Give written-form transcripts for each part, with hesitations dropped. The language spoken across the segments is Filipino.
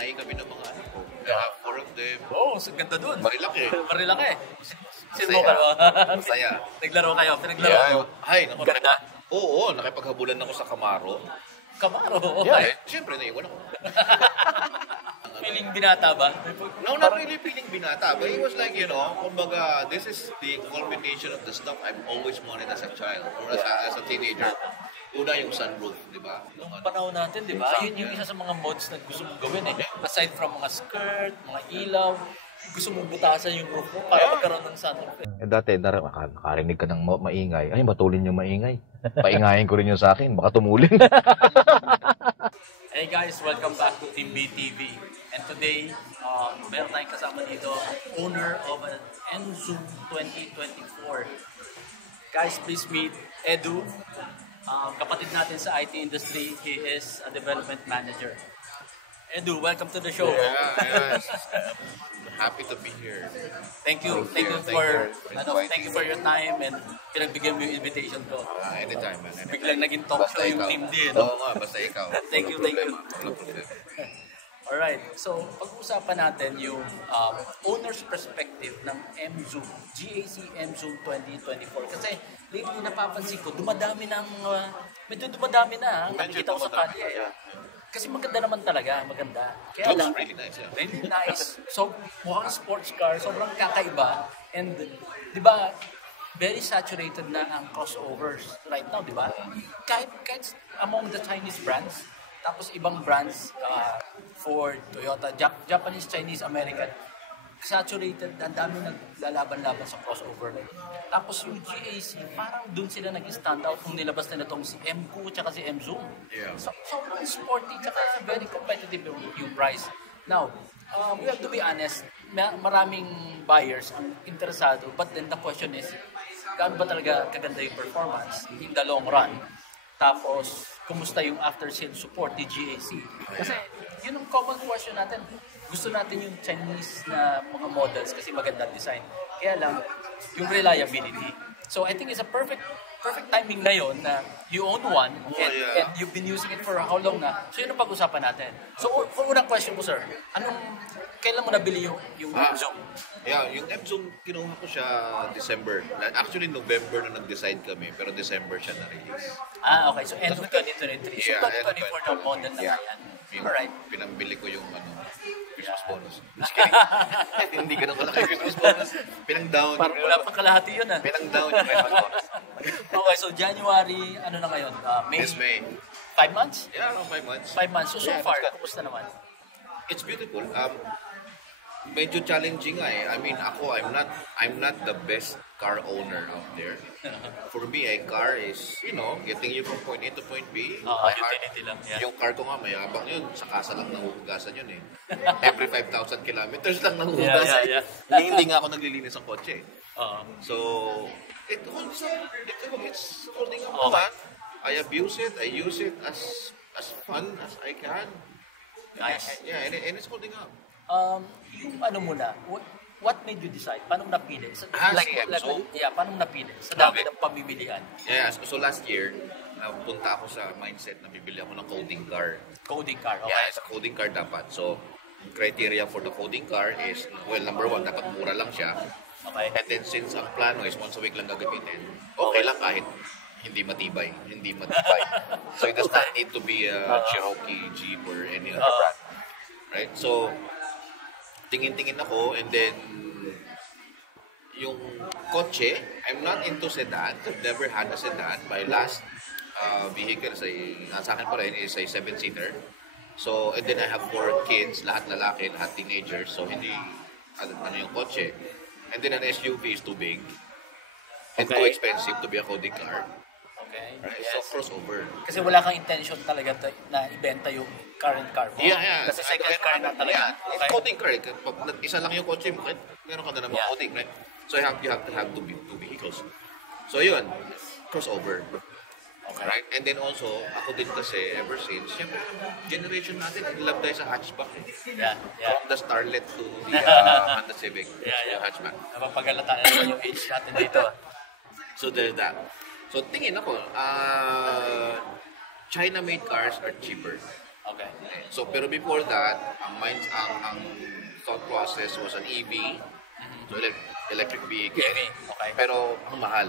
nanay kami ng mga anak ko. I have 4 of them. Oh, ganda dun. Marilaki. Marilaki. Sino mo ka ba? Masaya. Naglaro kayo. Pinaglaro kayo. Ay, ganda. Oo, nakipaghabulan ako sa Camaro. Camaro? Yeah, siyempre naiwan ako. Feeling binata ba? No, not really feeling binata. But it was like, kumbaga, this is the culmination of the stuff I've always wanted as a child or as a teenager. Una yung sunroof, di ba? Nung panahon natin, di ba? Yun yung isa sa mga mods na gusto mong gawin eh. Aside from mga skirt, mga ilaw, gusto mong butasan yung roof mo para magkaroon ng sunroof eh. Dati, nakarinig ka ng maingay. Ay, matulin yung maingay. Paingayin ko rin yung sa akin. Baka tumulin. Hey guys, welcome back to Team B TV. And today, meron tayong kasama dito, owner of an Enzoom 2024. Guys, please meet Edu. Kapatid natin sa IT industry, he is a development manager. Edu, welcome to the show. Yes. Happy to be here. Thank you for your time and pinagbigyan mo yung invitation ko. Anytime, man. Anytime. Biglang naging talk show yung team din. Oo nga, basta ikaw. Thank you. Alright, so pag-uusapan natin yung owner's perspective ng Enzoom, GAC Enzoom 2024. Kasi lately napapansin ko, dumadami na ang nakikita ko sa kalye. Kasi maganda naman talaga, maganda. Kaya lang, really nice, yeah. Really nice. So, mukhang sports car, sobrang kakaiba. And, di ba, very saturated na ang crossovers right now, di ba? Kahit among the Chinese brands, tapos ibang brands, Ford, Toyota, Japanese, Chinese, American, saturated, ang dami naglalaban-laban sa crossover. Tapos yung GAC, parang dun sila nag-stand out kung nilabas nila itong si M2 at si Enzoom. Yeah. So, sobrang sporty at very competitive yung price. Now, we have to be honest, maraming buyers ang interesado, but then the question is, gaano ba talaga kaganda yung performance in the long run? Tapos, kumusta yung after-sale support ni GAC? Kasi, yun ang common question natin. Gusto natin yung Chinese na mga models kasi magandang design. Kaya lang, yung reliability. So, I think it's a perfect timing ngayon na you own one and you've been using it for how long na. So, yun ang pag-usapan natin. So, kung unang question ko, sir, kailan mo nabili yung Enzoom? Yeah, yung Enzoom, kinuha ko siya December. Actually, November na nag-decide kami, pero December siya na-release. Okay. So, end of 2023. So, 2024 na model na yan. Alright. Pinambili ko yung Christmas bonus. Hindi ganun kalaki Christmas bonus. Pinang-down. Parang wala pang kalahati yun Pinang-down yung Christmas bonus. Okay, so January, ano na ngayon? May? This May. 5 months? Yeah, 5 months. 5 months. So far, kumusta naman? It's beautiful. Medyo challenging nga eh. I mean, I'm not the best car owner out there. For me, a car is, getting you from point A to point B. Utility lang. Yeah. Yung car ko nga, mayabang yun. Sa kasa lang nahuhugasan yun eh. Every 5,000 kilometers lang nahuhugasan. Yeah. Hindi nga ako naglilinis ng kotse. So, it's holding up naman. I abuse it. I use it as fun as I can. Nice. Yeah, and it's holding up. Yung muna, what made you decide? Paano mo napili? Paano mo napili? Sa dami ng pamimilian. Yeah, so last year, punta ako sa mindset na bibili ako ng coding car. Coding car, okay. Yeah, sa coding car dapat. So, criteria for the coding car is, number one, dapat mura lang siya. Okay. And then since ang plano is once a week lang gagamitin, okay lang kahit hindi matibay. So, it does not need to be a Cherokee, Jeep, or any other brand. Right? So, tingin-tingin ako, and then yung kotse, I'm not into sedan. I've never had a sedan. My last vehicle nasa akin pa rin is a 7-seater. So, and then I have 4 kids, lahat lalaki, lahat teenagers. So, hindi, yung kotse. And then an SUV is too big and too expensive to be a coding car. Okay. Right? Yes. So, crossover. Kasi wala kang intention talaga na ibenta yung current car mo. Yeah. Kasi second car na talaga. Yeah. It's coding car. Pag isa lang yung kotse mo, meron ka na naman coding, right? So, you have to have two vehicles. So, yun. Crossover. Okay. Right? And then also, ako din kasi, ever since, syempre, generation natin, in love tayo sa hatchback. Yeah. From the Starlet to the Honda Civic. Yeah. Hatchback. Napapagalataan naman yung age natin dito. So, there's that. So, tingin ako, China-made cars are cheaper. Okay. So, pero before that, ang thought process was an EV, so electric vehicle. EV, okay. Pero ang mahal.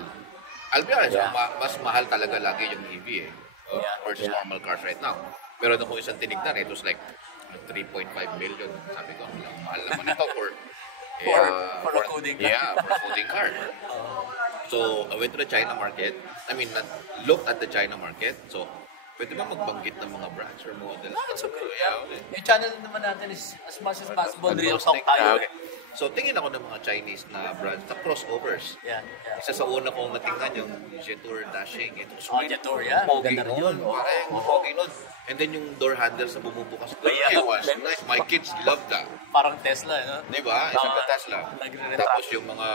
I'll be honest, Yeah. mas mahal talaga lagi yung EV Yeah. versus normal cars right now. Pero nung isang tinignan, it was like 3.5 million. Sabi ko, ang mahal naman ito For a coding car. Yeah, for a coding car. So, I went to the China market. Looked at the China market. So, pwede ba magbanggit ng mga brands or models? It's okay. Yeah, okay. Yung channel naman natin is as much as possible real talk tayo. Okay. So, tingin ako ng mga Chinese na brands na crossovers. Yeah. Isa sa una kong natingnan yung Jetour Dashing. Ito was Jetour, yeah. pogi Ganda rin nun. yun. Parang pogi nun. And then yung door handles na bumubukas. Yeah. It was nice. My kids loved that. Parang Tesla, no? Di ba? Isang ka Tesla. Nagre-retract. Tapos yung mga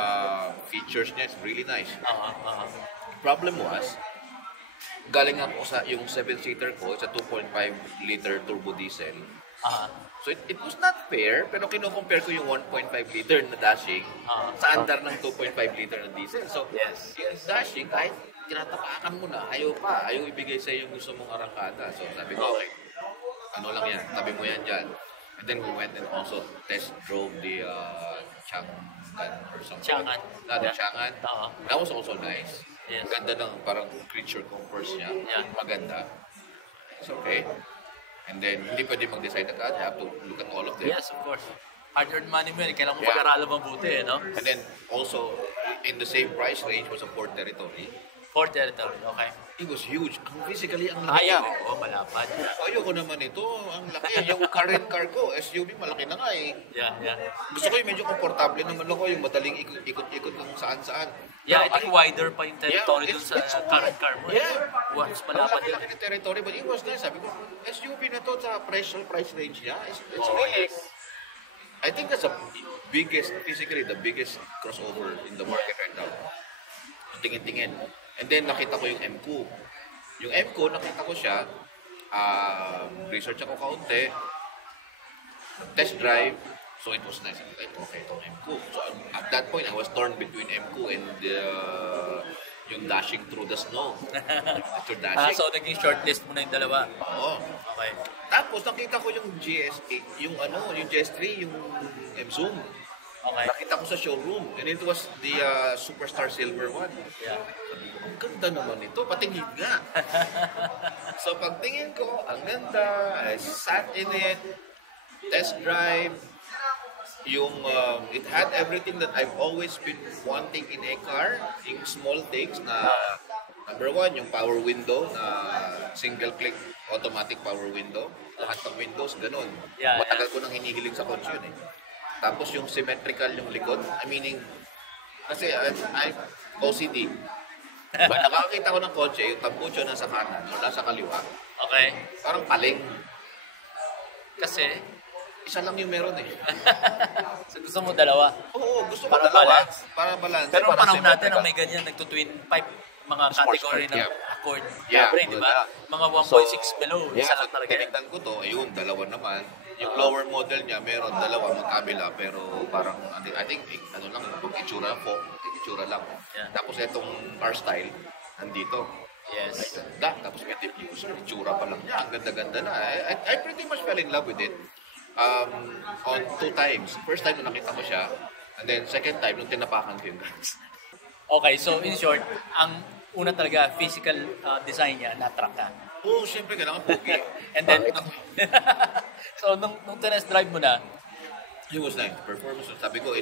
features niya, it's really nice. Problem was, galing ako sa yung 7-seater ko, it's a 2.5 liter turbo diesel. So it was not fair, pero kino-compare ko yung 1.5 liter na Dashing sa andar ng 2.5 liter na diesel. So, Yes. yung Dashing, kahit tinatapakan mo na, ayaw ibigay sa yung gusto mong arangkada. So, sabi ko, okay, ano lang yan, tabi mo yan dyan. And then we went and also test drove the Chang'an or something. Chang'an. The Chang'an. That was also nice. Yes. Ang ganda ng parang creature comforts niya. Yeah. Maganda. It's okay. And then, hindi pwede mag-decide agad. You have to look at all of them. Yes, of course. Hard-earned money mo yun. Kailangan mo Yeah. pag-aralan mabuti, no? And then, also, in the same price range was a Ford Territory. Ford Territory, okay. It was huge. Physically, ang laki. Kaya, oo, malapad. Ayoko naman ito. Ang laki. Yung current car ko, SUV, malaki na nga eh. Yeah. Gusto ko yung medyo komportable naman ako, yung madaling ikot-ikot kung saan-saan. Yeah, I Pero think wider pa yung territory Yeah, dun sa it's current car mo. Yeah. Once Ang malapad yun. laki-laki ng territory, but it was nice. Sabi ko, SUV na to sa price range niya. It's Oh, really, yes. I think that's physically the biggest crossover in the market right now. Tingin-tingin. And then nakita ko yung M2. Yung M2, nakita ko siya, research ako kaunti, test drive, so it was nice. Like, okay, itong M2. So at that point, I was torn between M2 and yung dashing through the snow. Mr. Dashing. So naging shortlist mo na yung dalawa. Oo. Okay. Tapos nakita ko yung yung GS3, yung M-Zoom. Okay. Nakita ko sa showroom and it was the Superstar Silver one. Yeah. Sabi ko, ang ganda naman ito, patingin nga. So pagtingin ko, ang ganda, I sat in it, test drive, it had everything that I've always been wanting in a car, yung small things na, number one, yung power window na single click automatic power window. Lahat ng windows, ganun. Yeah, Matagal ko nang hinihiling sa kotse yun eh. Tapos yung symmetrical yung likod, meaning, kasi I'm OCD. But nakakita ko ng kotse, yung tambucho nasa kanan o nasa kaliwa, Okay. parang paling. Kasi, Isa lang yung meron eh. so gusto mo dalawa. Oo, gusto ko Para dalawa. balance. Para balance. Pero para panahon natin symmetrical. ang may ganyan, nagto-twin pipe mga Sports category bike, ng yeah. Accord. Yeah, Libre, di ba? Mga 1.6 below, isa lang talaga. Tinignan ko to, ayun, dalawa naman. Yung lower model niya, meron dalawa magkabila, pero parang, I think, ano lang, itsura lang. Yeah. Tapos itong car style, nandito. Yes. Ay, ganda. Tapos may diffuser, itsura pa lang niya. Ang ganda-ganda na. I pretty much fell in love with it. On 2 times. First time nung nakita ko siya, and then second time nung tinapakan ko yung guys. Okay, so in short, ang una talaga, physical design niya, na-attract ka. Oo, syempre kailangan pogi. And then, so nung test drive mo na, It was nice. Performance, sabi ko,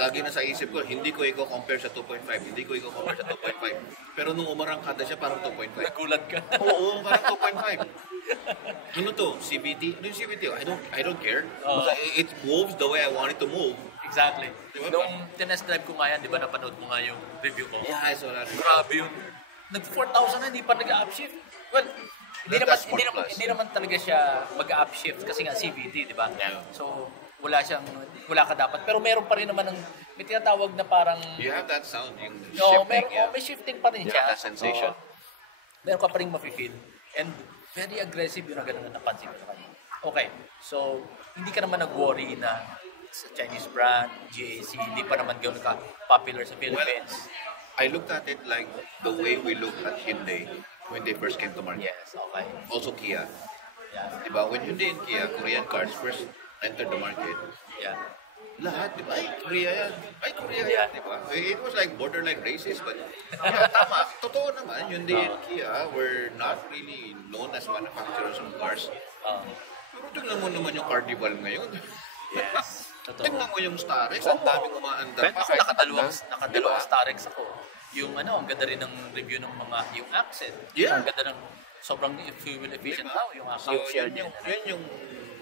lagi na sa isip ko, hindi ko i-compare sa 2.5. Hindi ko i-compare sa 2.5. Pero nung umarangkada siya, parang 2.5. nagulat ka. Oo, parang 2.5. Ano to? CVT? Ano yung CVT? I don't care. Basta it moves the way I want it to move. Exactly. Diba? Nung tinest drive ko nga yan, di ba napanood mo nga yung review ko? Yeah, I saw that. Grabe yun. Nag-4,000 na, hindi pa nag-upshift. Well, That's Sport Plus. hindi naman talaga siya mag-upshift kasi nga CVT, di ba? Yeah. So, wala ka dapat. Pero meron pa rin naman may tinatawag na parang, You have that sound, yung no, shifting. may shifting pa rin You siya. have that sensation. Meron ka pa rin mafe-feel. And very aggressive yun ang ganun na napansin ko sa kanya. Okay, so, hindi ka naman nag-worry na sa Chinese brand, GAC, hindi pa naman gano'n ka-popular sa Philippines. I looked at it like the way we looked at Hyundai when they first came to market. Yes, okay. Also Kia. Yeah. Diba? When Hyundai and Kia, Korean cars first entered the market, Yeah. lahat, di ba? Ay, Korea yan. Ay, Korea Yeah. yan, di ba? It was like borderline racist, but yeah, tama. Totoo naman, Hyundai and Kia were not really known as manufacturers of cars. Pero tingnan mo naman yung Carnival ngayon. Yes. Totoo. Tingnan mo yung Starex, ang daming umaandar Pero pa. ako nakadalawang Starex ako. Yung ang ganda rin ng review ng mga, yung accent. Yeah. Ang ganda ng sobrang fuel efficient Diba? yung So, accent. yun yung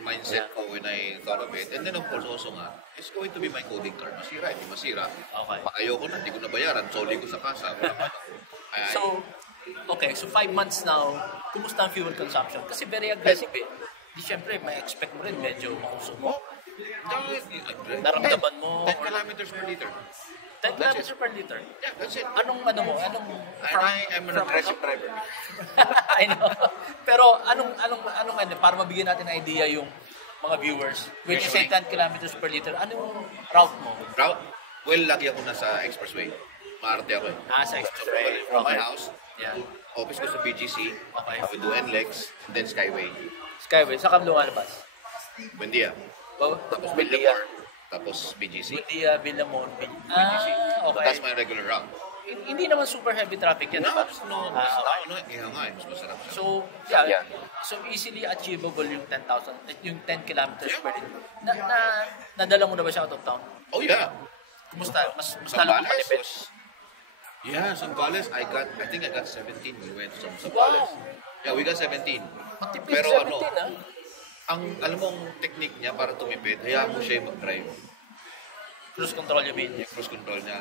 mindset ko when I thought of it. And then of course also nga, it's going to be my coding card. Masira, hindi masira. Okay. Pag ayoko na, hindi ko nabayaran. Soli ko sa kasa. Walang ano. So, okay, so 5 months now, kumusta ang fuel consumption? Kasi very aggressive eh. Di syempre, may expect mo rin medyo mausok mo. Naramdaman mo 10 kilometers per liter. 10 kilometers per liter. Yeah, that's it. Anong mo? Anong I'm an aggressive driver. I know. Pero para mabigyan natin ng idea yung mga viewers, when you say 10 kilometers per liter, anong route mo? Route? Well, lagi ako nasa expressway. Maarte ako eh. Sa expressway. From my Okay. house, Yeah. office ko sa BGC, Okay. I will do NLEX, and then Skyway. Skyway, sa Kamlo Alabas. Buendia. Tapos Buendia. Villamor. Tapos BGC. Buendia, Villamor. BGC. Okay. That's my regular route. Hindi naman super heavy traffic yan, No, diba? no, kaya nga eh, mas masarap siya. So, yeah. So, easily achievable yung 10,000, yung 10 kilometers per day. Nadala mo na ba siya out of town? Oh yeah. Kumusta? Mas lalo mo Zambales malipit? was... Yeah, Zambales, I think I got 17 when we went to Zambales. Wow! Yeah, we got 17. Matipid, Pero 17 alam mo ang technique niya para tumipid, hayaan mo siya mag-drive. Cruise control yung mean. Yung cruise control niya.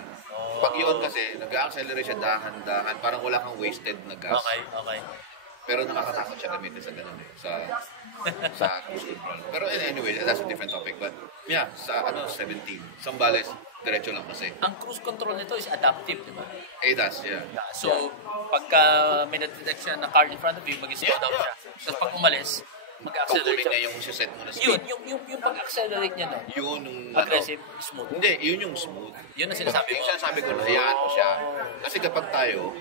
Pag yun kasi, nag-accelerate siya dahan-dahan, parang wala kang wasted na gas. Okay. Pero nakakatakot siya gamitin sa ganun eh, sa cruise control. Pero anyway, that's a different topic. But yeah, sa 17, Zambales, diretso lang kasi. Ang cruise control nito is adaptive, di ba? ADAS, yeah. So, pagka may na-detect siya na car in front of you, mag-slow down siya. Tapos pag umalis, mag-accelerate Kukunin siya. niya yung set mo na speed. Yung pag-accelerate niya, no? Yun yung Aggressive, smooth. Hindi, yun yung smooth. Yun ang sinasabi Yung ko. sinasabi ko, hayaan mo siya. Kasi kapag tayo,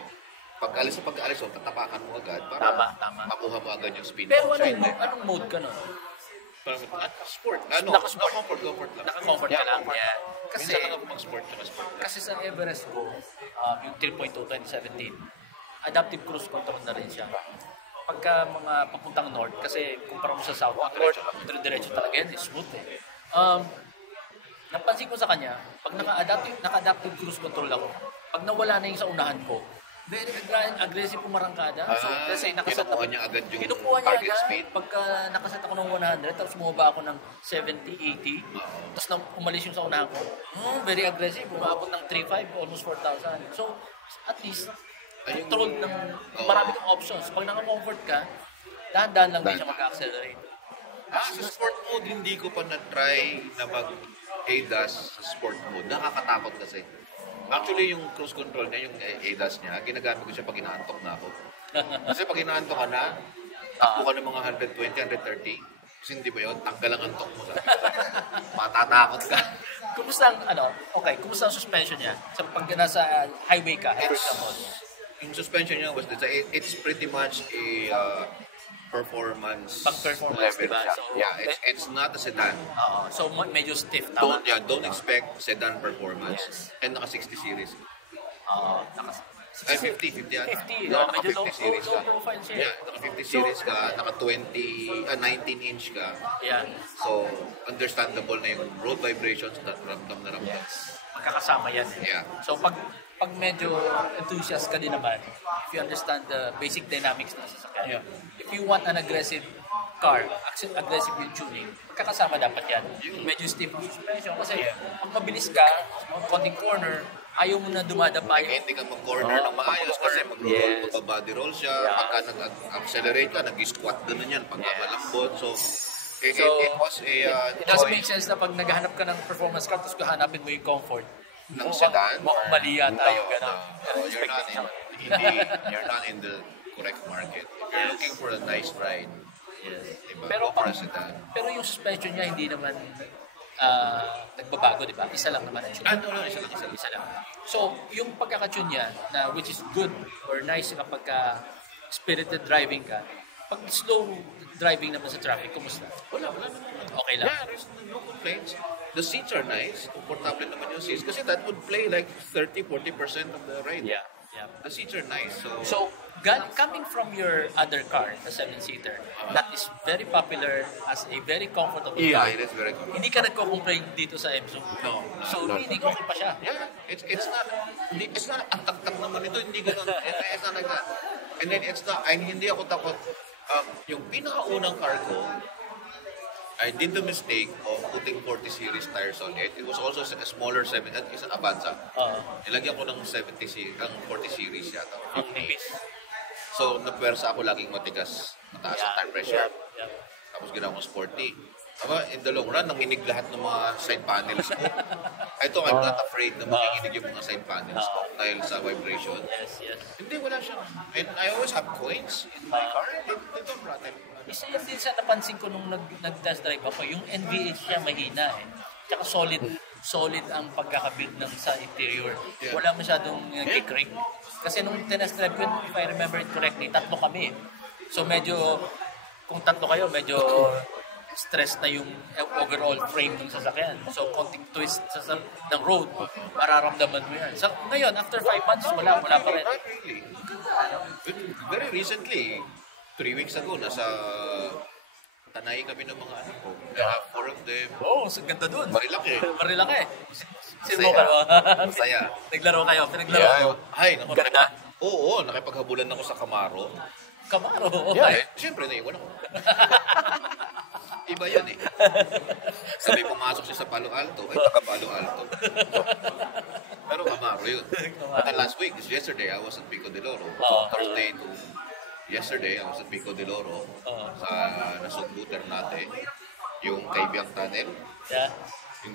pag-alis, tatapakan mo agad para Tama. makuha mo agad yung speed. Pero Siya hindi. anong mode ka nun? Sport. Naka-sport. Comfort lang. Naka-comfort ka lang. Yeah. Kasi, Minsan lang ako mag-sport na sport lang. kasi sa Everest ko, yung 3.2 2017, adaptive cruise control na rin siya. Pagka mga papuntang north, kasi kumpara mo sa south, diretso talaga yan, smooth eh. Napansin ko sa kanya, pag naka-adaptive cruise control ako, pag nawala na yung sa unahan ko, very aggressive pumarangkada. So, kasi kinukuha niya agad yung kinukuha niya target agad. speed. Pagka nakaset ako ng 100, tapos bumaba ako ng 70, 80, tapos umalis yung sa unahan ko, very aggressive, umabot ng 3.5, almost 4,000. So, at least, controlled ng marami ng options. Pag naka-comfort ka, dahan-dahan lang din siya mag-accelerate. Sa sport mode, hindi ko pa na-try na mag-ADAS sa sport mode. Nakakatakot kasi. Actually, yung cruise control niya, yung ADAS niya, ginagamit ko siya pag inaantok na ako. Kasi pag inaantok ka na, takbo ka ng mga 120, 130. Kasi hindi ba yun? Tanggal ang antok mo sa matatakot ka. Kumusta ang suspension niya? Sa pag nasa highway ka mo. Yung suspension niya was, it's pretty much a performance Pag-performance, level diba? siya. So, It's not a sedan. So, medyo stiff. Tama? Don't expect sedan performance. Yes. And naka 60 series. Naka 50 ata. 50. Yeah, naka Medyo 50 series ka. low profile siya. Yeah, naka 50 series ka, naka 19 inch ka. Yeah. So, understandable na yung road vibrations na ramdam na ramdam. Yes. Magkakasama yan. Yeah. So, pag medyo enthusiast ka din naman, if you understand the basic dynamics ng sasakyan, if you want an aggressive car, aggressive yung tuning, magkakasama dapat yan. Medyo stiff ang suspension kasi pag mabilis ka, konting corner, ayaw mo na dumadapa Kaya hindi ka mag-corner ng maayos kasi mag-roll, body roll siya. Pagka nag-accelerate ka, nag-squat ganun yan, pag malambot. So, it was a it doesn't make sense na pag naghahanap ka ng performance car, tapos hahanapin mo yung comfort. ng sedan. Mukhang mali yata yung gano'n. You're not in the correct market. If you're looking for a nice ride, diba? Pero, Go for a sedan. pero yung suspension niya hindi naman nagbabago, di ba? Isa lang naman ang tune. Isa lang. So, yung pagkakatune niya, na which is good or nice kapag spirited driving ka, pag slow driving naman sa traffic, kumusta? Wala naman. Okay lang. Yeah, there's no complaints. The seats are nice. Komportable naman yung seats. Kasi that would play like 30-40% of the ride. Yeah. The seats are nice. So, coming from your other car, the 7-seater, that is very popular as a very comfortable yeah, car. it is very comfortable. Hindi ka nagko-complain dito sa Emso? No. So, meaning okay pa siya? Yeah, it's not, ang taktak naman ito, hindi ganun. It's not like that. And then it's not, hindi ako takot. Yung pinakaunang car ko, I did the mistake of putting 40 series tires on it. It was also a smaller 7, at isang Avanza. Nilagyan ko ng 40 series yata. Ang nipis. So, napwersa ako laging matigas, mataas ang tire pressure. Yeah. Tapos ginawa ko sporty. Aba, in the long run, nanginig lahat ng mga side panels ko. Ito, I'm not afraid na makikinig yung mga side panels ko dahil sa vibration. Yes. Hindi, wala siya. And I always have coins in my car. They don't rattle. Isa yun din sa napansin ko nung nag-test drive ako, yung NVH niya mahina eh. Tsaka solid ang pagkakabit ng sa interior. Yeah. Wala masyadong kick-ring. Kasi nung test drive ko, if I remember it correctly, 3 kami. So medyo, kung 3 kayo, medyo stress na yung overall frame ng sasakyan. So konting twist ng road, mararamdaman mo yan. So ngayon, after 5 months, wala pa rin. Not really. Very recently, 3 weeks ago, nasa Tanay kami ng mga anak ko. I have 4 of them. Oh, ganda dun. Marilaki. Sino ka ba? Masaya. Naglaro kayo? Pinaglaro Yeah. kayo? Ay, Ganda. Oo, nakipaghabulan ako sa Camaro. Camaro? Yeah, siyempre naiwan ako. Iba yan eh. Sabi pumasok siya sa Palo Alto, ay taga Palo Alto. Pero Camaro yun. But last week, yesterday, I was at Pico de Loro. Thursday to yesterday, I was at Pico de Loro sa nasugbu Ternate, yung Kaibiang Tunnel, Yeah.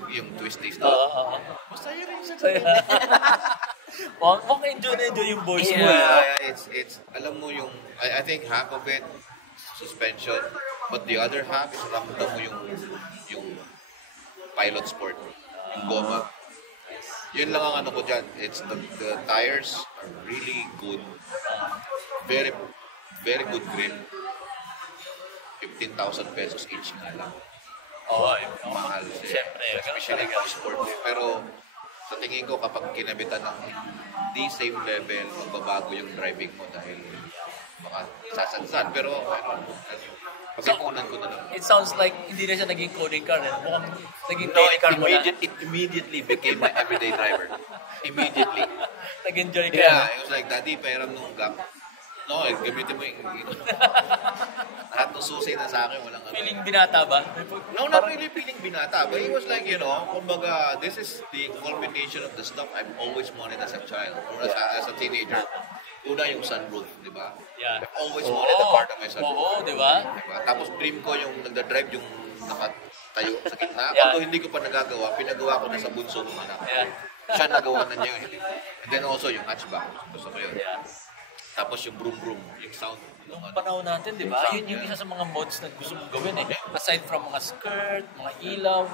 yung twisties na. Masaya rin sa Mukhang enjoy yung boys mo. Yeah, it's alam mo yung, I think half of it, suspension, but the other half is ramdam mo yung pilot sport, yung goma. Yun lang ang ano ko dyan. It's the tires are really good. Very good grip. 15,000 pesos each nga lang. Mahal siya. Siyempre. Especially for sport. Pero sa tingin ko kapag kinabitan ng di same level, magbabago yung driving mo dahil baka sasansan. Pero pagkakunan ko na lang. It sounds like hindi na siya naging coding car. Mukhang naging daily car mo na. It immediately became my everyday driver. Immediately. Nag-enjoy ka. Yeah, it was like, Daddy, pairam nung gap. No, gamitin mo yung lahat ng susi na sa akin, walang ano. Feeling binata ba? No, not really feeling binata, but it was like, kumbaga, this is the culmination of the stuff I've always wanted as a child or as a teenager. Una yung sunroof, di ba? Yeah. I've always wanted a part of my sunroof. Oo, di ba? Diba? Tapos dream ko yung nagda-drive yung nakatayo sa gitna. Yeah. Although hindi ko pa nagagawa, pinagawa ko na sa bunso ng anak. Yeah. Siya nagawa na niya. And then also yung hatchback. Gusto ko yun. Yeah. Tapos yung vroom-vroom, yung sound. Nung panahon natin, di ba? Yun yung isa sa mga mods na gusto mong gawin eh. Aside from mga skirt, mga ilaw,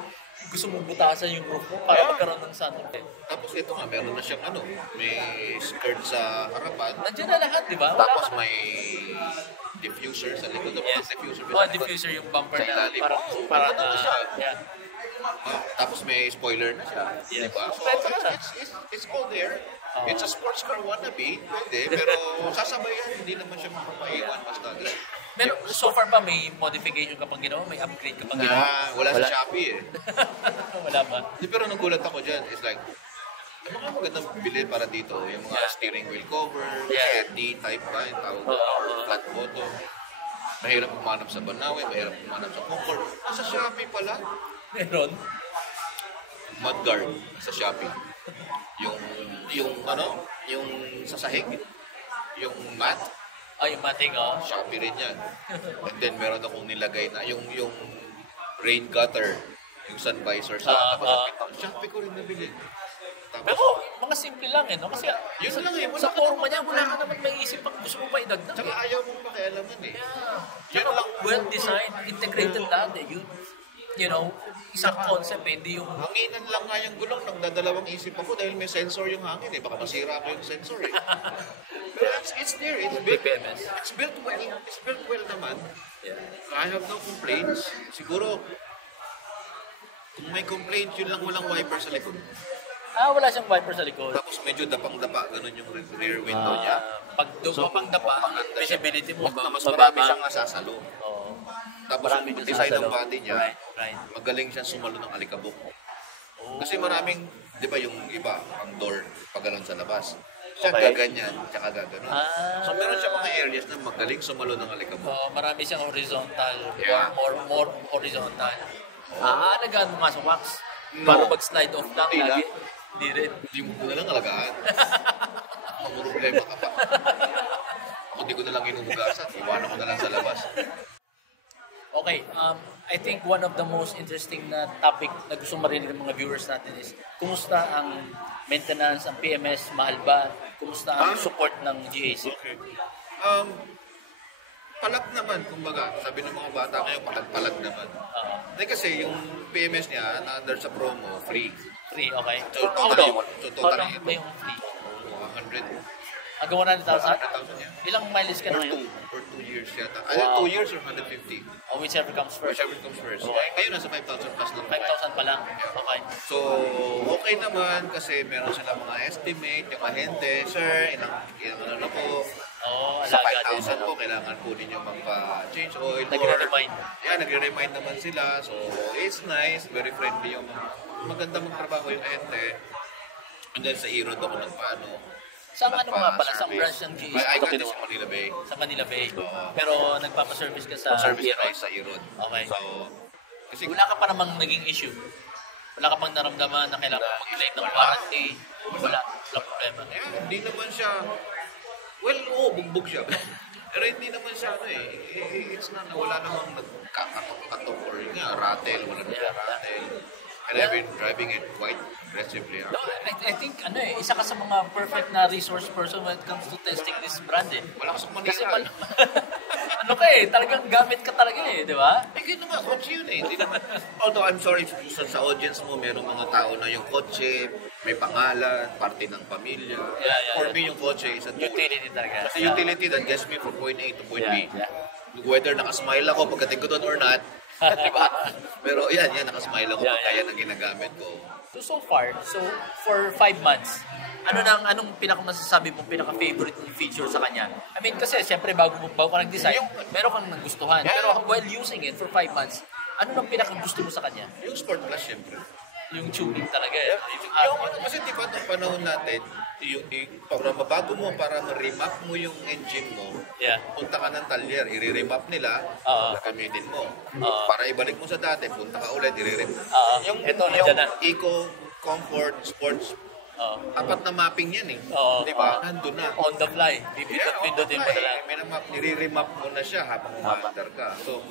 gusto mong butasan yung roof mo para magkaroon ng sunroof. Tapos ito nga, meron na siyang may skirt sa harapan. Nandiyan na lahat, di ba? Tapos may diffuser sa likod. Yes. Diffuser Oh, diffuser yung bumper sa na. ilalim. Para Ano na siya? yeah. Tapos may spoiler na siya. Yes. Diba? So it's all there. It's a sports car wannabe, pwede, pero sasabayan, hindi naman siya makapaiwan basta. Pero so far ba may modification ka pang ginawa? May upgrade ka pang ginawa? Wala sa Shopee eh. Wala ba? Pero nagulat ako dyan, it's like, ano nga magandang bilhin para dito? Yung mga steering wheel cover, D-type ba, yung tawag or flat bottom. Mahirap pumanap sa Banawe, mahirap pumanap sa Concord. Sa Shopee pala. Meron? Mudguard sa Shopee. Yung sa sahig, yung mat, Yung mating, Shopee rin yan. And then meron akong nilagay na yung rain gutter, yung sun visor sa Shopee ko rin nabili. Tapos, Pero mga simple lang no? Kasi yun lang eh. sa forma niya, wala ka naman may isip pag gusto mo pa idagdag. Tsaka ayaw mong pakialaman eh. Yun lang. Well-designed, integrated lahat eh. isang concept hindi yung... Hanginan lang nga yung gulong, nagdadalawang isip ako dahil may sensor yung hangin eh. Baka masira ko yung sensor eh. Pero it's there. It's built, PMS. it's built well. It's built well naman. Yeah. I have no complaints. Siguro, kung may complaint, yun lang walang wiper sa likod. Wala siyang wiper sa likod. Tapos medyo dapang-dapa, ganun yung rear window niya. Pag pang-dapa, visibility mo Mas marami siyang nasasalo. Oo. Tapos Marami yung siyang design ng nasasalo. body niya, Right. magaling siyang sumalo ng alikabok. Kasi maraming, di ba yung iba, ang door, pag ganun sa labas. Siya gaganyan, tsaka gaganon. So meron siya mga areas na magaling sumalo ng alikabok. Marami siyang horizontal. Yeah. More horizontal. Alagaan mo nga sa wax. No. Para mag-slide off lang Hindi lagi. Hindi rin. Hindi mo na lang alagaan. Ang problema ka pa. Ako di ko na lang inuhugasan. Iwanan ko na lang sa labas. Okay, I think one of the most interesting na topic na gusto marinig ng mga viewers natin is kumusta ang maintenance, ang PMS, mahal ba? Kumusta ang support ng GAC? Okay. Palag naman, kumbaga. Sabi ng mga bata ngayon, palag-palag naman. Kasi yung PMS niya, under sa promo, free. Free, okay. So, How totally, long? so How totally, long ba yung free? 100. Hanggang 100,000? 100,000 yan. Ilang mileage ka na ngayon? For 2 years yata. Wow. 2 years or 150. Whichever comes first. Whichever comes first. Okay. Ngayon nasa 5,000 plus lang. 5,000 pa lang? Okay. So, okay naman kasi meron silang mga estimate, yung ahente, sir, ilang ano na po. Sa Alaga din. 5,000 po, kailangan po ninyo magpa-change oil. Nagre-remind. Yeah, nagre-remind naman sila. So, it's nice, very friendly yung maganda magtrabaho yung ahente. And then sa Erod ako nagpaano. Sa ano nga pala? Sa branch ng GAC? I got this in Manila Bay. Sa Manila Bay. Pero nagpapaservice ka sa Service Erod. price sa Erod. Okay. So, kasi Wala ka pa namang naging issue. Wala ka pang naramdaman na kailangan mag-claim ng warranty. Wala. Walang problema. yeah, hindi naman siya, well, bugbog siya. Pero hindi naman siya, it's not, wala namang nagkakatok-katok or rattle, wala namang rattle. And I've been driving it quite aggressively. No, I think isa ka sa mga perfect na resource person when it comes to testing this brand eh. Wala ka sa Kasi Manila. talagang gamit ka talaga di ba? Ganun nga, kotse yun eh. Hindi naman, although I'm sorry sa audience mo, merong mga tao na yung kotse, may pangalan, parte ng pamilya. Yeah. For me, yung kotse is a tool. Utility talaga. Kasi utility that gets me from point A to point B. Yeah. Whether nakasmile ako pagdating ko doon or not, diba? Pero yan, nakasmile ako kaya nang ginagamit ko. So far, for 5 months, anong pinakamasasabi mo, pinaka-favorite mong feature sa kanya? I mean, kasi siyempre bago ka nag-design, meron kang nagustuhan. Yeah. Pero while using it for 5 months, ano nang pinaka-gusto mo sa kanya? Yung Sport Plus, siyempre. Yung tuning talaga. Kasi di ba itong panahon natin, para mabago mo, para ma-remap mo yung engine mo, punta ka ng talyer, i-remap nila, gagamitin mo. Para ibalik mo sa dati, punta ka ulit, i-remap. Yung Eco, Comfort, Sports, apat na mapping yan eh. Di ba? Nandun na. On the fly. Pindot-pindotin mo na lang. May nire-remap mo na siya habang umaandar ka. So,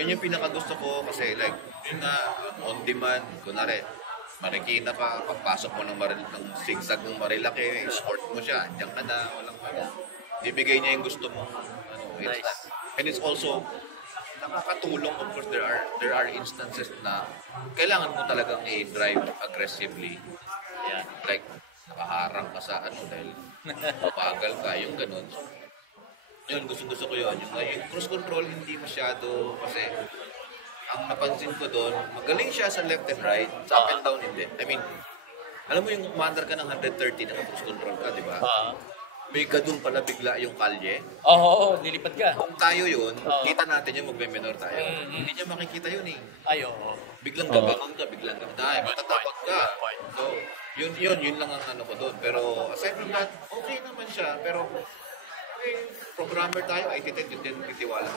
yun yung pinakagusto ko kasi like, yun nga, on demand, kunwari, Marikina ka, pagpasok mo ng zigzag ng Marilaki, sport mo siya, andiyan ka na, walang bibigay niya yung gusto mo. Nice. And it's also, nakakatulong, of course, there are instances na kailangan mo talagang i-drive aggressively. Yeah. Like, nakaharang ka sa dahil mabagal ka, yung ganun. So, yun, gusto ko yun. Yung cruise control, hindi masyado, kasi ang napansin ko doon, magaling siya sa left and right, sa up and down hindi. I mean, alam mo yung umandar ka ng 130 na cruise control ka, di ba? May gadun pala bigla yung kalye. Oo, lilipad ka. Kung tayo yun, kita natin yung magme-menor tayo. Hindi niya makikita yun eh. Ay, oo. Biglang gabangon ka, biglang dahil matatapag ka. So, yun lang ang ko doon. Pero aside from that, okay naman siya. Pero, programmer tayo, IT tech, yun din titiwala.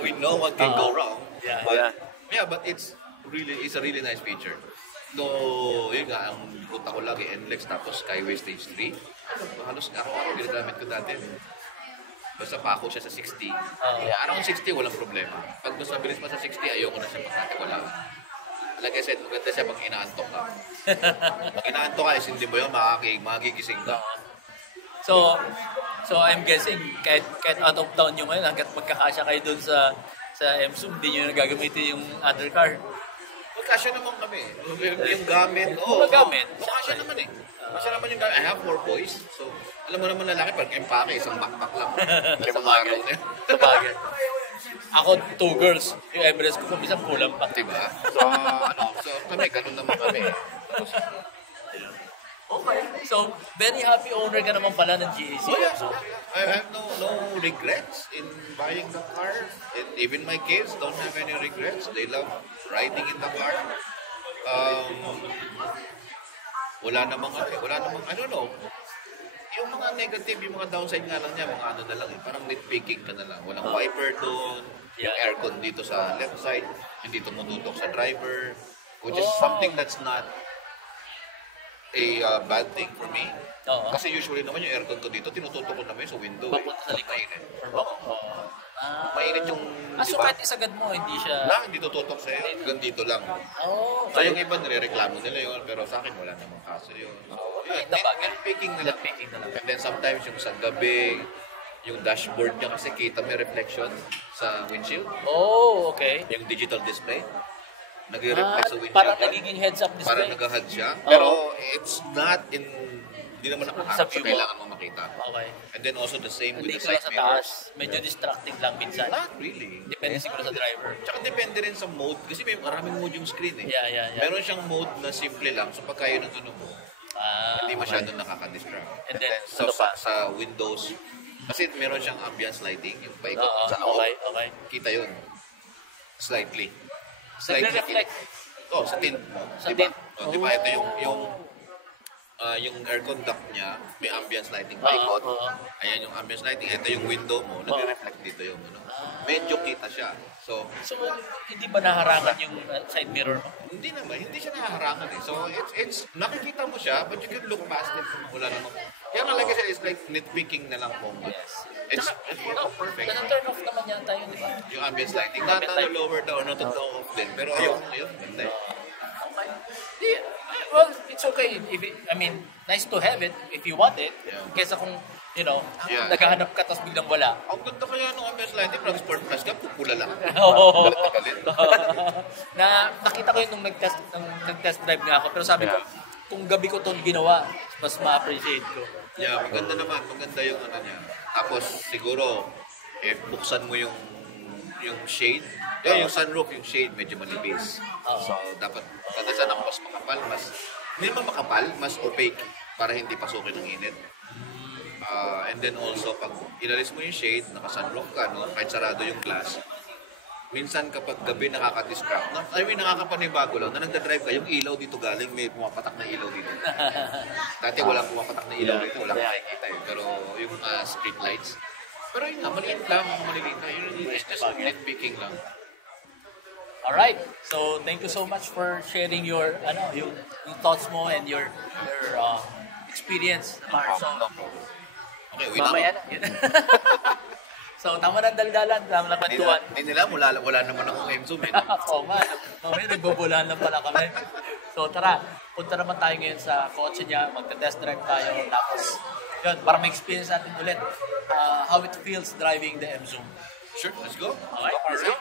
We know what can go wrong. But it's a really nice feature. No, yun nga, ang ruta ko lagi, NLEX, tapos Skyway Stage 3. Halos araw-araw ginagamit ko dati. Basta pako siya sa 60. Around 60, walang problema. Pag mas mabilis pa sa 60, ayoko na siya pasate, wala. Like I said, maganda siya pag inaantok ka. Pag inaantok ka, hindi mo yun, magigising ka. So I'm guessing kahit out of town nyo ngayon hanggat magkakasya kayo dun sa sa MSUM, hindi nyo nagagamitin yung undercar. Magkasya naman kami. Yung gamit. Gamit. Magkasya naman eh. Kasi naman yung gamit. I have 4 boys. So, alam mo naman lalaki, pag empake, isang backpack lang. Isang araw na yun. Sabagay. Ako, 2 girls. Yung Everest ko, minsan kulang pa. Diba? So, so kami, ganun naman kami. Okay. So, very happy owner ka naman pala ng GAC. Oh yeah, I have no regrets in buying the car. And even my kids don't have any regrets. They love riding in the car. Wala namang, I don't know. Yung mga negative, yung mga downside nga lang niya, mga ano na lang eh. Parang nitpicking ka na lang. Walang wiper doon. Yung aircon dito sa left side. Hindi tumututok sa driver. Which is something that's not a bad thing for me. Kasi usually naman yung aircon ko dito, tinututok ko naman sa window. Papunta sa likod. Mainit. Mainit yung... So kahit isagad mo, hindi siya... Hindi tututok sa'yo. Hanggang dito lang. So yung iba nire-reklamo nila yun, pero sa akin wala namang kaso yun. Nitpicking na lang. And then sometimes yung sa gabi, yung dashboard niya kasi kita may reflection sa windshield. Oh, okay. Yung digital display. Nag-reflect sa windshield. Parang nagiging heads-up display. Parang nag-HUD siya. Pero it's not in... Hindi naman nakaharap sa kailangan mo makita. Okay. And then also the same with Hindi the ko side sa mirrors. taas. Medyo distracting lang minsan. Not really. Depende siguro sa driver. Tsaka depende rin sa mode. Kasi may maraming mode yung screen eh. Yeah. Meron siyang mode na simple lang. So pagka yun ang ano mo, hindi masyadong nakaka-distract. And then sa Windows, kasi meron siyang ambience lighting. Yung paikot sa okay. Kita yun. Slightly. Nagre-reflect. Sa tint mo. Sa Diba? tint. Diba ito yung aircon duct niya, may ambience lighting paikot. Ayan yung ambience lighting. Ito yung window mo, nagre-reflect dito yung ano. Medyo kita siya. So hindi ba naharangan yung side mirror mo? Hindi naman, hindi siya nahaharangan eh. So it's nakikita mo siya, but you can look past it. Wala naman. Kaya nga like I said, it's like nitpicking na lang po. Yes. It's perfect. Turn off naman yan tayo, di ba? Yung ambience lighting, not lower down, not low off din. Pero ayun, ganda eh. Well, it's okay. Nice to have it if you want it. Yeah. Kesa kung, naghahanap ka tapos biglang wala. Ang ganda kaya nung ambience lighting, pag Sport Plus ka, pupula lang. Nakita ko yun nung nag-test drive nga ako. Pero sabi ko, kung gabi ko itong ginawa, mas ma-appreciate ko. Yeah, maganda naman. Maganda yung ano niya. Tapos siguro, buksan mo yung shade. Yung sunroof, yung shade, medyo manipis. So, dapat, kadalasan ako mas makapal, hindi naman makapal, mas opaque para hindi pasukin ng init. And then also, pag ilalis mo yung shade, naka-sunroof ka, kahit sarado yung glass, minsan kapag gabi nakaka-distract, nakakapanibago lang, na nagda-drive ka, yung ilaw dito galing, may pumapatak na ilaw dito. Dati walang pumapatak na ilaw dito, walang makikita eh. Pero yung street lights, pero yun nga, maliliit lang. It's just nitpicking lang. Alright, so thank you so much for sharing your thoughts mo and your experience. So, okay, wait mamaya na. So, tama na ang daldalan, tama na kwentuhan. Hindi nila, wala naman akong MSUM eh. Oo man, mamaya nagbubulahan lang pala kami. So tara, punta naman tayo ngayon sa kotse niya, magta-test drive tayo, tapos yun, para ma-experience natin ulit how it feels driving the MSUM. Sure, let's go. Alright, let's go.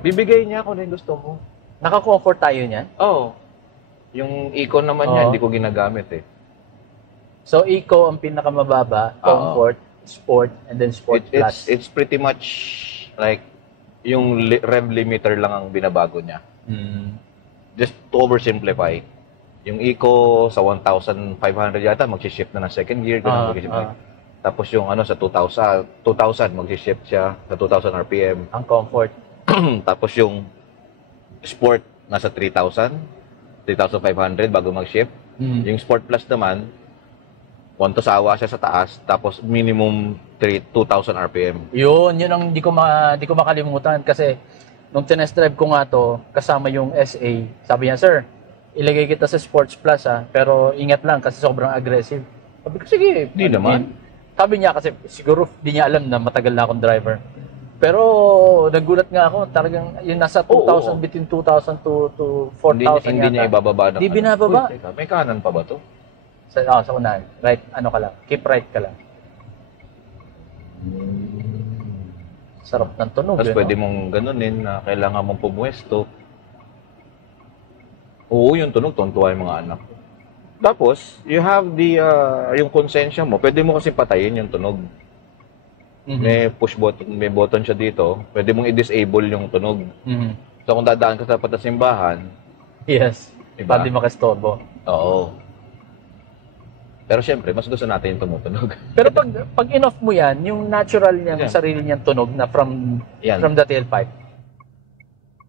Bibigay niya kung ano yung gusto mo. Naka-comfort tayo niyan? Oo. Yung Eco naman niya, hindi ko ginagamit eh. So, Eco ang pinakamababa, Comfort, Sport, and then Sport Plus. It's pretty much like yung rev limiter lang ang binabago niya. Just to oversimplify. Yung Eco sa 1,500 yata, mag-shift na ng second gear. Tapos yung sa 2,000 mag-shift siya sa 2,000 RPM. Ang Comfort. Tapos yung Sport nasa 3,000, 3,500 bago mag-shift. Yung Sport Plus naman, 1 to sawa siya sa taas, tapos minimum 2,000 RPM. Yun ang di ko makalimutan kasi nung tinest drive ko nga to, kasama yung SA, sabi niya, sir, ilagay kita sa Sports Plus pero ingat lang kasi sobrang aggressive. Sabi ko, sige. Hindi naman. Sabi niya kasi, siguro di niya alam na matagal na akong driver. Pero nagulat nga ako, talagang yung nasa 2,000, between 2,000 to 4,000 Hindi niya ibababa ng Hindi binababa. Uy, teka, may kanan pa ba to? Sa unahan. Right, ano ka lang. Keep right ka lang. Sarap ng tunog. Tapos pwede mong ganunin na kailangan mong pumwesto. Oo, yung tunog, tuntua yung mga anak. Tapos, you have the, yung konsensya mo, pwede mo kasi patayin yung tunog. May push button, may button siya dito, pwede mong i-disable yung tunog. So kung dadaan ka sa tapat ng simbahan, yes, diba? Hindi makastorbo. Oo. Pero syempre, mas gusto natin yung tumutunog. Pero pag in-off mo yan, yung natural niya, yung sarili niyang tunog na from the tailpipe.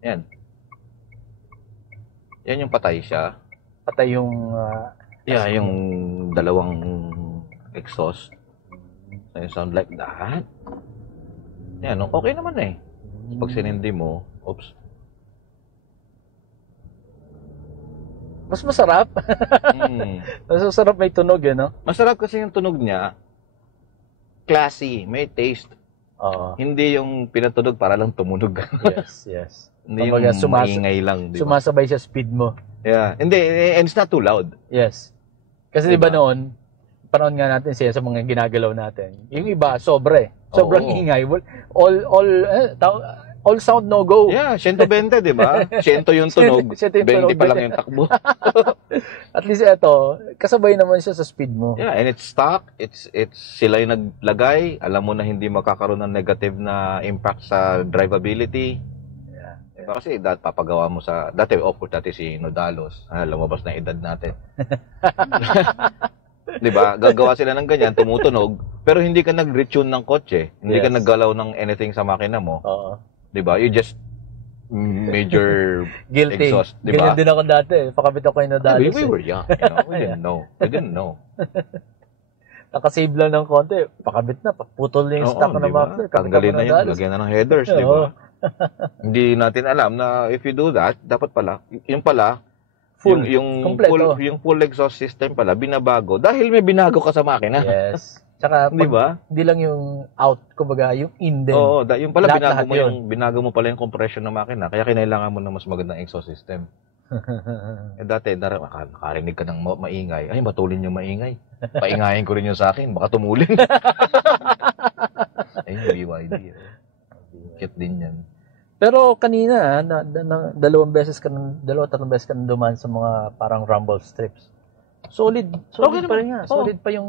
Yan. Yan yung patay siya. Patay yung... yung dalawang exhaust. They sound like that. Yan, okay naman eh. Pag sinindi mo, oops. Mas masarap. Mas masarap may tunog no? Masarap kasi yung tunog niya. Classy, may taste. Hindi yung pinatunog para lang tumunog. Yes. Hindi yung maingay lang. Diba? Sumasabay sa speed mo. Yeah. Hindi, and it's not too loud. Yes. Kasi diba noon, panahon nga natin siya sa mga ginagalaw natin. Yung iba, sobrang ingay. All sound no go. Yeah, 120, di ba? 100 yung tunog, 20 pa lang yung takbo. At least ito, kasabay naman siya sa speed mo. Yeah, and it's stock. It's sila yung naglagay. Alam mo na hindi makakaroon ng negative na impact sa drivability. Yeah. Diba? Kasi papagawa mo dati si Nodalos. Lumabas na edad natin. Diba? Gagawa sila ng ganyan, tumutunog, pero hindi ka nag-retune ng kotse. Hindi ka naggalaw ng anything sa makina mo. Diba? You just major guilty. Exhaust. Diba? Ganyan din ako dati. Pakabit ako yung Nodalos. We were young. You know? We didn't know. Nakasave lang ng konti. Pakabit na. Putol na yung stock ng muffler. Tanggalin na yun. Lagyan na ng headers. Diba? Hindi natin alam na if you do that, dapat pala, yung pala, yung full exhaust system pala binabago dahil may binago ka sa makina. Yes. Tsaka diba? Hindi lang yung out, kumbaga yung in din. Oo, yung pala binago mo pala yung compression ng makina kaya kinailangan mo ng mas magandang exhaust system. Dati nakarinig ka ng maingay. Ay, matulin yung maingay. Paingayin ko rin yung sa akin, baka tumulin. Ay, BYD. Cute din yan. Pero kanina, tatlong beses ka na dumaan sa mga parang rumble strips. Solid pa rin nga. Solid pa yung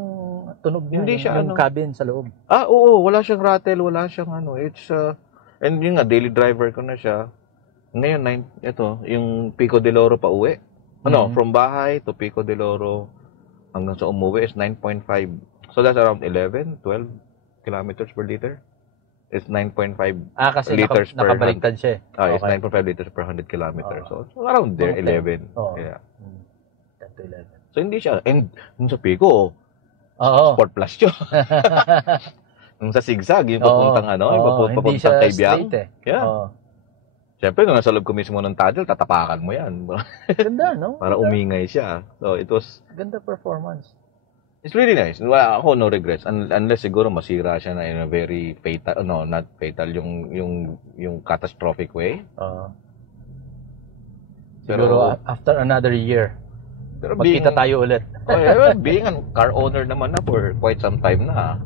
tunog niya. Hindi siya yung cabin sa loob. Oo, wala siyang rattle, wala siyang it's and yun nga, daily driver ko na siya. Ngayon, yung Pico de Loro pa uwi. From bahay to Pico de Loro hanggang sa umuwi is 9.5. So that's around 11, 12 kilometers per liter. It's 9.5 kasi liters per nakabaliktad siya. It's 9.5 liters per 100 kilometers. So around there, 11. Yeah. 10 to 11. So hindi siya. And nung sa Pico, Sport Plus yun. Nung sa zigzag, yung papuntang papuntang kay Biang. Yeah. Siyempre, nung nasa loob ko mismo ng tunnel, tatapakan mo yan. Ganda, no? Para umingay siya. So it was... Ganda performance. It's really nice. Wala ako, no regrets. Unless siguro masira siya na in a very fatal, not fatal, yung catastrophic way. Siguro after another year, magkita tayo ulit. Being a car owner naman na for quite some time na,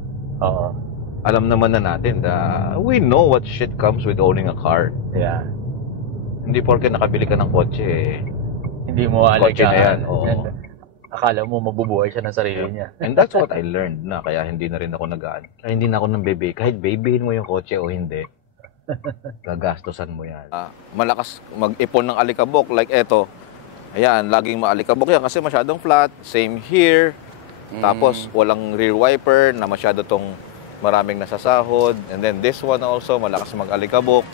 alam naman na natin na we know what shit comes with owning a car. Yeah. Hindi porke nakabili ka ng kotse, hindi mo alagaan. Kotse na yan. Akala mo mabubuhay siya ng sarili niya. And that's what I learned na kaya hindi na rin ako nagaan. Kaya hindi na ako ng bebe. Kahit bebehin mo yung kotse o hindi, gagastosan mo yan. Malakas mag-ipon ng alikabok like eto. Ayan, laging maalikabok yan kasi masyadong flat. Same here. Tapos walang rear wiper na masyado tong maraming nasasahod. And then this one also, malakas mag-alikabok.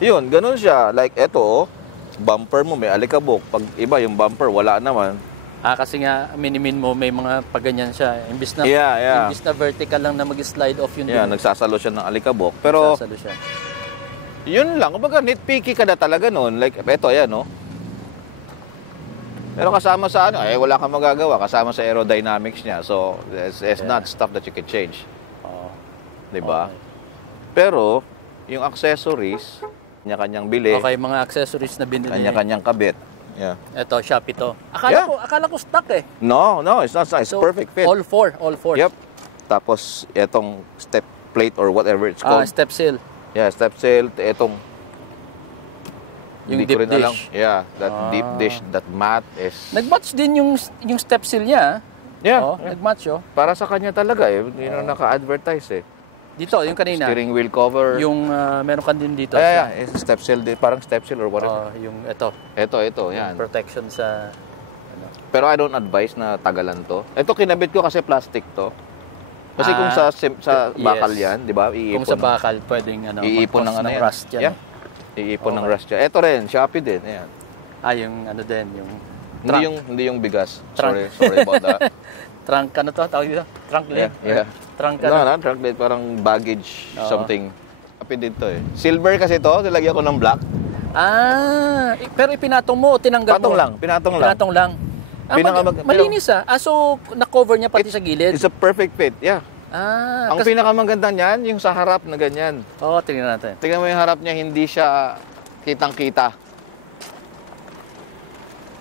Yun, ganun siya. Like eto, bumper mo may alikabok. Pag iba yung bumper, wala naman. Kasi nga, minimin mo, may mga paganyan siya. Imbis na, imbis na vertical lang na mag-slide off yun. Yeah, nagsasalo siya ng alikabok. Pero, nagsasalo siya. Yun lang. Kumbaga, nitpicky ka na talaga noon. Like, eto, ayan, no? Pero kasama sa ano, wala kang magagawa. Kasama sa aerodynamics niya. So, it's not stuff that you can change. Diba? Pero, yung accessories, kanya-kanyang bili, Okay, mga accessories na binili. kanya-kanyang kabit. Yeah. Ito, Shopee to. Yeah. Akala ko stock eh. No, it's not. It's So, perfect fit. All four. Yep. Tapos, itong step plate or whatever it's called. Step seal. Yeah, step sail. Itong Yung hindi ko deep rin alam. dish. Yeah, that deep dish, that mat is... Nag-match din yung step seal niya. Yeah, Nag-match para sa kanya talaga Yun ang naka-advertise Dito, yung kanina. Steering wheel cover. Yung meron ka din dito. It's step seal, parang step seal or whatever. Yung ito. Ito, yan. Protection sa... Pero I don't advise na tagalan to. Ito kinabit ko kasi plastic to. Kasi kung sa bakal yan, di ba? Kung sa bakal, pwedeng iipon ng rust yan. Yeah. Iipon ng rust yan. Ito rin, Shopee din. Ayan. Yung din, yung Hindi yung bigas. Trunk. Sorry about that. Trunk, tawag dito? Trunk lid? Yeah. Trunk Trunk lid, parang baggage something. Shopee din to Silver kasi to, nilagyan ko ng black. Pero ipinatong mo o tinanggal mo? Pinatong lang. Malinis so na-cover niya pati sa gilid? It's a perfect fit, yeah. Ang pinakamaganda niyan, yung sa harap na ganyan. Tingnan natin. Tingnan mo yung harap niya, hindi siya kitang-kita.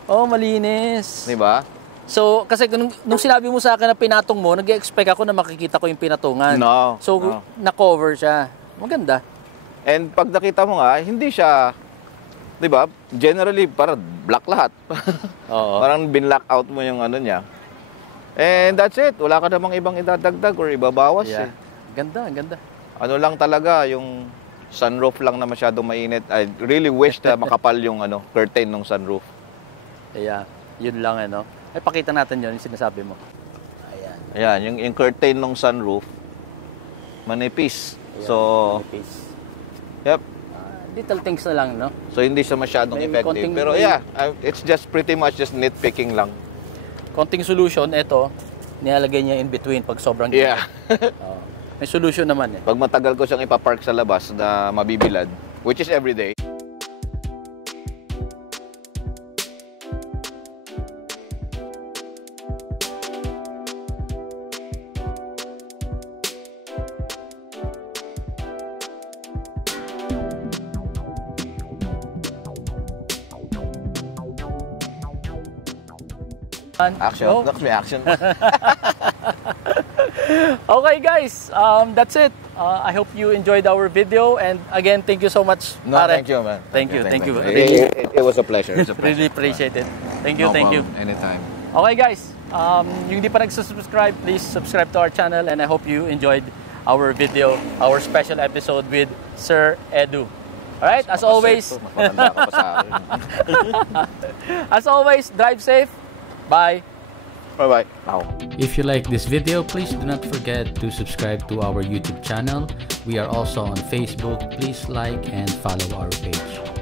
Malinis. Di ba? So, kasi nung sinabi mo sa akin na pinatong mo, nag-expect ako na makikita ko yung pinatungan. No. So, na-cover siya. Maganda. And pag nakita mo nga, hindi siya, di ba? Generally, parang black lahat. Parang bin-lock out mo yung ano niya. And that's it. Wala ka namang ibang idadagdag or ibabawas Ganda. Ano lang talaga, yung sunroof lang na masyadong mainit. I really wish na makapal yung curtain ng sunroof. Yun lang pakita natin yun, yung sinasabi mo. Ayan, yung curtain ng sunroof, manipis. Manipis. Yep. Little things na lang, no? So, hindi siya masyadong effective. Pero it's just pretty much just nitpicking lang. Konting solution, nilalagay niya in between pag sobrang Yeah. May solution naman Pag matagal ko siyang ipapark sa labas na mabibilad, which is every day. Action. May action. Okay guys, that's it. I hope you enjoyed our video, and again, thank you so much. Thank you, man. Thank you. It was a pleasure. Really appreciate it. Thank you. Anytime. Okay guys, yung di pa nagsusubscribe, please subscribe to our channel, and I hope you enjoyed our video, our special episode with Sir Edu. Alright, as always, drive safe. Bye. Bye-bye. If you like this video, please do not forget to subscribe to our YouTube channel. We are also on Facebook. Please like and follow our page.